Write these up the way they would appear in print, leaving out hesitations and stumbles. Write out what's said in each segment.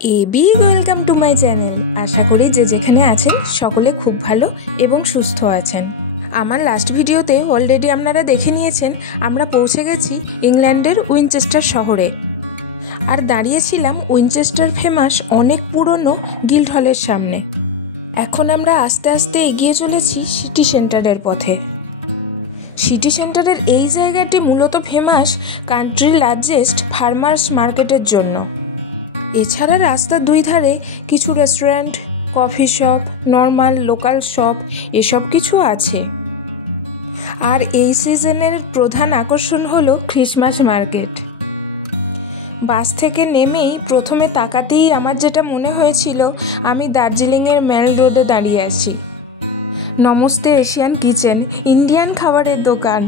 Welcome to my channel. আশা করি যে যেখানে আছেন সকলে খুব ভালো এবং সুস্থ আছেন। আমার লাস্ট ভিডিওতে অলরেডি আপনারা দেখে নিয়েছেন আমরা পৌঁছে গেছি ইংল্যান্ডের উইনচেস্টার শহরে, আর দাঁড়িয়েছিলাম উইনচেস্টার ফেমাস অনেক পুরনো গিল্ডহলের সামনে। এখন আমরা আস্তে আস্তে এগিয়ে চলেছি সিটি সেন্টারের পথে। সিটি সেন্টারের এই জায়গাটি মূলত ফেমাস কান্ট্রির লার্জেস্ট ফার্মার্স মার্কেটের জন্য। এছাড়া রাস্তার দুই ধারে কিছু restaurant, coffee shop, normal local shop এসব কিছু আছে। আর এই সিজনের প্রধান আকর্ষণ হলো ক্রিসমাস মার্কেট। বাস থেকে নেমেই প্রথমে তাকাতেই আমার যেটা মনে হয়েছিল আমি দার্জিলিংয়ের মেল রোডে দাঁড়িয়ে আছি। নমস্তে এশিয়ান কিচেন, ইন্ডিয়ান খাবারের দোকান।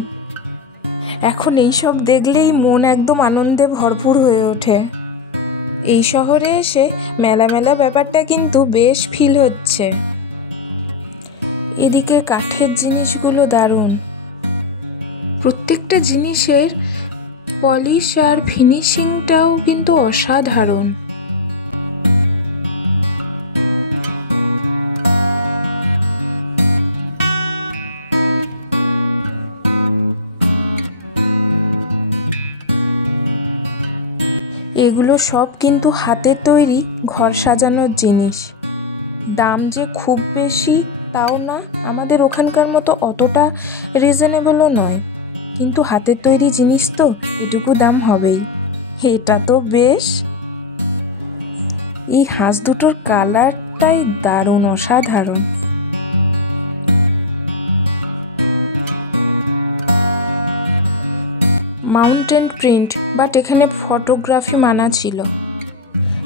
এখন এইসব দেখলেই মন একদম আনন্দে ভরপুর হয়ে ওঠে। এই শহরে এসে মেলা মেলা ব্যাপারটা কিন্তু বেশ ফিল হচ্ছে। এদিকে কাঠের জিনিসগুলো দারুণ, প্রত্যেকটা জিনিসের পলিশ আর ফিনিশিংটাও কিন্তু অসাধারণ। এগুলো সব কিন্তু হাতে তৈরি ঘর সাজানোর জিনিস। দাম যে খুব বেশি তাও না, আমাদের ওখানকার মতো অতটা রিজনেবলও নয়, কিন্তু হাতের তৈরি জিনিস তো এটুকু দাম হবেই। এটা তো বেশ। এই হাঁস দুটোর কালারটাই দারুণ, অসাধারণ। মাউন্টেন প্রিন্ট, বাট এখানে ফটোগ্রাফি মানা ছিল।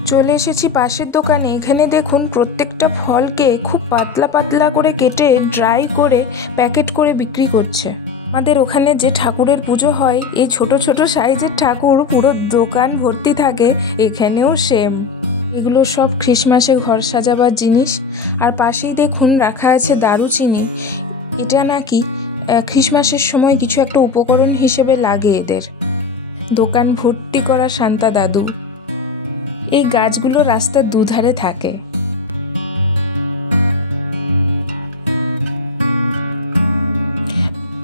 চলে এসেছি পাশের দোকানে। এখানে দেখুন প্রত্যেকটা ফলকে খুব পাতলা পাতলা করে কেটে ড্রাই করে প্যাকেট করে বিক্রি করছে। আমাদের ওখানে যে ঠাকুরের পুজো হয়, এই ছোট ছোট সাইজের ঠাকুর পুরো দোকান ভর্তি থাকে, এখানেও সেম। এগুলো সব ক্রিসমাসে ঘর সাজাবার জিনিস। আর পাশেই দেখুন রাখা আছে দারুচিনি। এটা নাকি ক্রিসমাসের সময় কিছু একটা উপকরণ হিসেবে লাগে এদের। দোকান ভর্তি করা শান্তা দাদু। এই গাছগুলো রাস্তার দুধারে থাকে।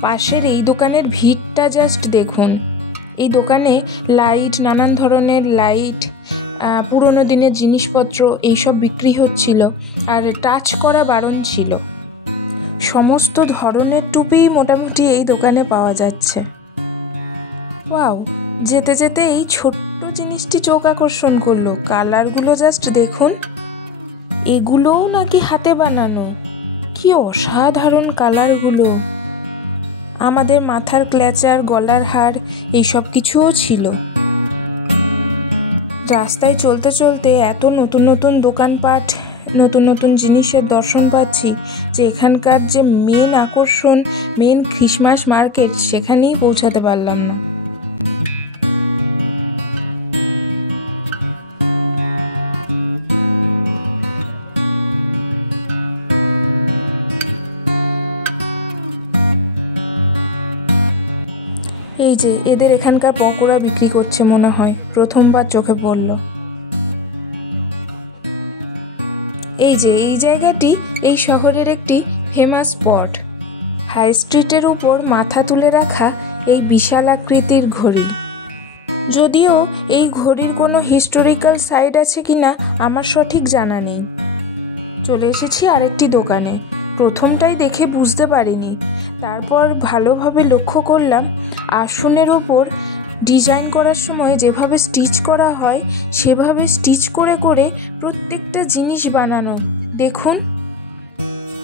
পাশের এই দোকানের ভিড়টা জাস্ট দেখুন। এই দোকানে লাইট, নানান ধরনের লাইট, পুরনো দিনের জিনিসপত্র এইসব বিক্রি হচ্ছিল, আর টাচ করা বারণ ছিল। সমস্ত ধরনের টুপিই মোটামুটি এই দোকানে পাওয়া যাচ্ছে। ওয়াও, যেতে যেতে এই ছোট্ট জিনিসটি চোখ আকর্ষণ করলো। কালারগুলো জাস্ট দেখুন। এগুলোও নাকি হাতে বানানো। কি অসাধারণ কালারগুলো। আমাদের মাথার ক্ল্যাচার, গলার হার এইসব কিছুও ছিল। রাস্তায় চলতে চলতে এত নতুন নতুন দোকানপাট, নতুন নতুন জিনিসের দর্শন পাচ্ছি যে এখানকার যে মেন আকর্ষণ, মেন ক্রিসমাস মার্কেট, সেখানেই পৌঁছাতে পারলাম না। এই যে এদের এখানকার পকোড়া বিক্রি করছে মনে হয়, প্রথমবার চোখে পড়ল। এই যে এই জায়গাটি এই শহরের একটি ফেমাস স্পট। হাই স্ট্রিটের উপর মাথা তুলে রাখা এই বিশাল আকৃতির ঘড়ি। যদিও এই ঘড়ির কোনো হিস্টোরিক্যাল সাইড আছে কিনা আমার সঠিক জানা নেই। চলে এসেছি আরেকটি দোকানে। প্রথমটাই দেখে বুঝতে পারিনি, তারপর ভালোভাবে লক্ষ্য করলাম আসনের ওপর ডিজাইন করার সময় যেভাবে স্টিচ করা হয় সেভাবে স্টিচ করে করে প্রত্যেকটা জিনিস বানানো। দেখুন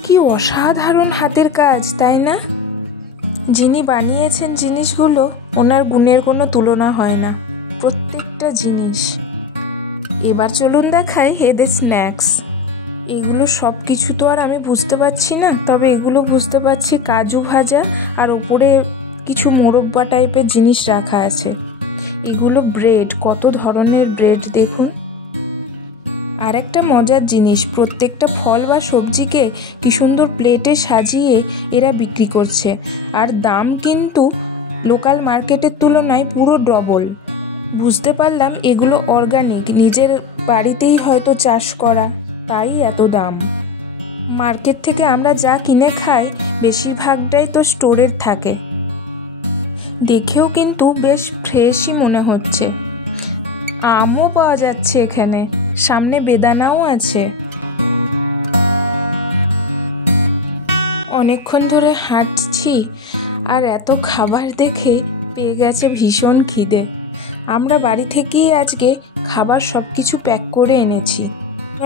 কি অসাধারণ হাতের কাজ, তাই না? যিনি বানিয়েছেন জিনিসগুলো, ওনার গুণের কোনো তুলনা হয় না, প্রত্যেকটা জিনিস। এবার চলুন দেখাই এদের স্ন্যাক্স। এগুলো সব কিছু তো আর আমি বুঝতে পারছি না, তবে এগুলো বুঝতে পারছি কাজু ভাজা, আর ওপরে কিছু মোরব্বা টাইপের জিনিস রাখা আছে। এগুলো ব্রেড, কত ধরনের ব্রেড দেখুন। আর একটা মজার জিনিস, প্রত্যেকটা ফল বা সবজিকে কি সুন্দর প্লেটে সাজিয়ে এরা বিক্রি করছে, আর দাম কিন্তু লোকাল মার্কেটের তুলনায় পুরো ডবল। বুঝতে পারলাম এগুলো অর্গানিক, নিজের বাড়িতেই হয়তো চাষ করা, তাই এত দাম। মার্কেট থেকে আমরা যা কিনে খাই বেশিরভাগটাই তো স্টোরের থাকে। দেখেও কিন্তু বেশ ফ্রেশই মনে হচ্ছে। আমও পাওয়া যাচ্ছে এখানে, সামনে বেদানাও আছে। অনেকক্ষণ ধরে হাঁটছি আর এত খাবার দেখে পেয়ে গেছে ভীষণ খিদে। আমরা বাড়ি থেকেই আজকে খাবার সব কিছু প্যাক করে এনেছি।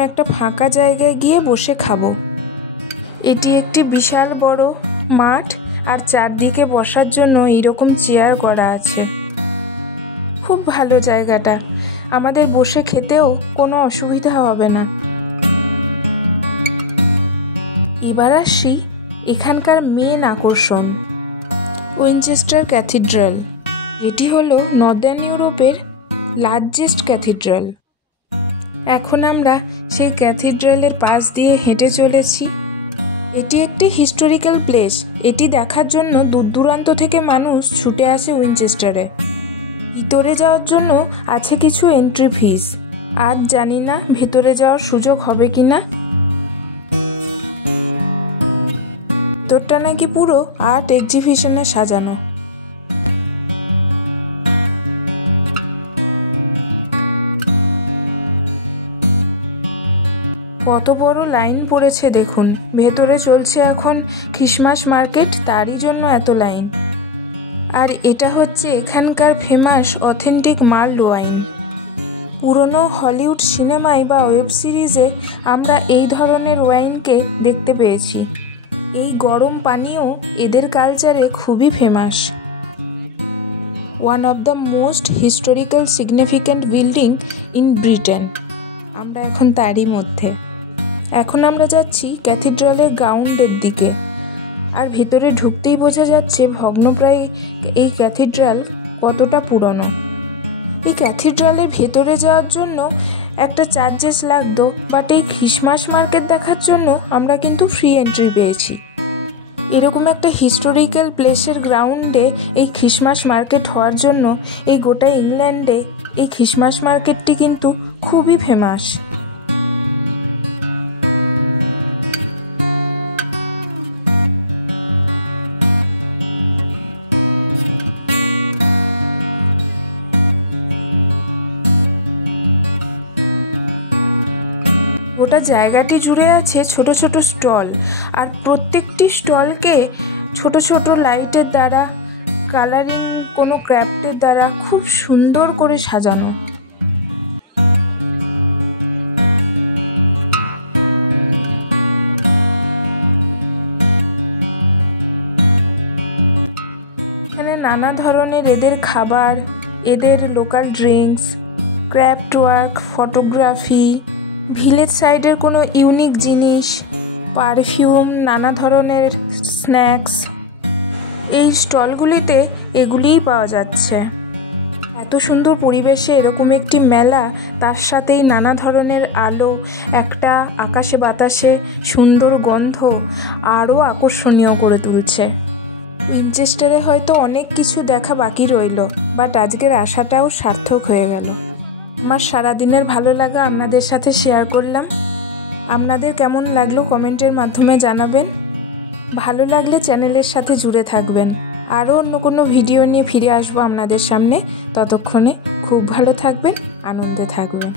একটা ফাঁকা জায়গায় গিয়ে বসে খাবো। এটি একটি বিশাল বড় মাঠ আর চারদিকে বসার জন্য এইরকম চেয়ার করা আছে। খুব ভালো জায়গাটা, আমাদের বসে খেতেও কোনো অসুবিধা হবে না। এবার আসি এখানকার মেন আকর্ষণ, উইনচেস্টার ক্যাথিড্রাল। এটি হলো নর্দার্ন ইউরোপের লার্জেস্ট ক্যাথিড্রাল। এখন আমরা সেই ক্যাথিড্রালের পাশ দিয়ে হেঁটে চলেছি। এটি একটি হিস্টোরিক্যাল প্লেস। এটি দেখার জন্য দূর দূরান্ত থেকে মানুষ ছুটে আসে উইনচেস্টারে। ভিতরে যাওয়ার জন্য আছে কিছু এন্ট্রি ফিস। আজ জানি না ভেতরে যাওয়ার সুযোগ হবে কি না। ভেতরটা নাকি পুরো আর্ট এক্সিবিশনে সাজানো। কত বড় লাইন পড়েছে দেখুন। ভেতরে চলছে এখন ক্রিসমাস মার্কেট, তারই জন্য এত লাইন। আর এটা হচ্ছে এখানকার ফেমাস অথেন্টিক মাল্ড ওয়াইন। পুরনো হলিউড সিনেমায় বা ওয়েব সিরিজে আমরা এই ধরনের ওয়াইনকে দেখতে পেয়েছি। এই গরম পানীয় এদের কালচারে খুবই famous. One of the most historical significant building in Britain. আমরা এখন তারই মধ্যে। এখন আমরা যাচ্ছি ক্যাথিড্রালের গ্রাউন্ডের দিকে। আর ভিতরে ঢুকতেই বোঝা যাচ্ছে ভগ্নপ্রায় এই ক্যাথিড্রাল কতটা পুরনো। এই ক্যাথিড্রালের ভেতরে যাওয়ার জন্য একটা চার্জেস লাগতো, বাট এই ক্রিসমাস মার্কেট দেখার জন্য আমরা কিন্তু ফ্রি এন্ট্রি পেয়েছি। এরকম একটা হিস্টোরিক্যাল প্লেসের গ্রাউন্ডে এই ক্রিসমাস মার্কেট হওয়ার জন্য এই গোটা ইংল্যান্ডে এই ক্রিসমাস মার্কেটটি কিন্তু খুবই ফেমাস। গোটা জায়গাটি জুড়ে আছে ছোট ছোট স্টল, আর প্রত্যেকটি স্টলকে ছোট ছোট লাইটের দ্বারা, কালারিং কোনো ক্রাফটের দ্বারা খুব সুন্দর করে সাজানো। এখানে নানা ধরনের এদের খাবার, এদের local drinks, craft work, photography, village সাইডের কোনো ইউনিক জিনিস, পারফিউম, নানা ধরনের স্ন্যাক্স, এই স্টলগুলিতে এগুলিই পাওয়া যাচ্ছে। এত সুন্দর পরিবেশে এরকম একটি মেলা, তার সাথেই নানা ধরনের আলো, একটা আকাশে বাতাসে সুন্দর গন্ধ আরও আকর্ষণীয় করে তুলছে। উইনচেস্টারে হয়তো অনেক কিছু দেখা বাকি রইল, বাট আজকের আশাটাও সার্থক হয়ে গেল। আমার সারাদিনের ভালো লাগা আপনাদের সাথে শেয়ার করলাম। আপনাদের কেমন লাগলো কমেন্টের মাধ্যমে জানাবেন। ভালো লাগলে চ্যানেলের সাথে জুড়ে থাকবেন। আরও অন্য কোনো ভিডিও নিয়ে ফিরে আসবো আপনাদের সামনে। ততক্ষণে খুব ভালো থাকবেন, আনন্দে থাকবেন।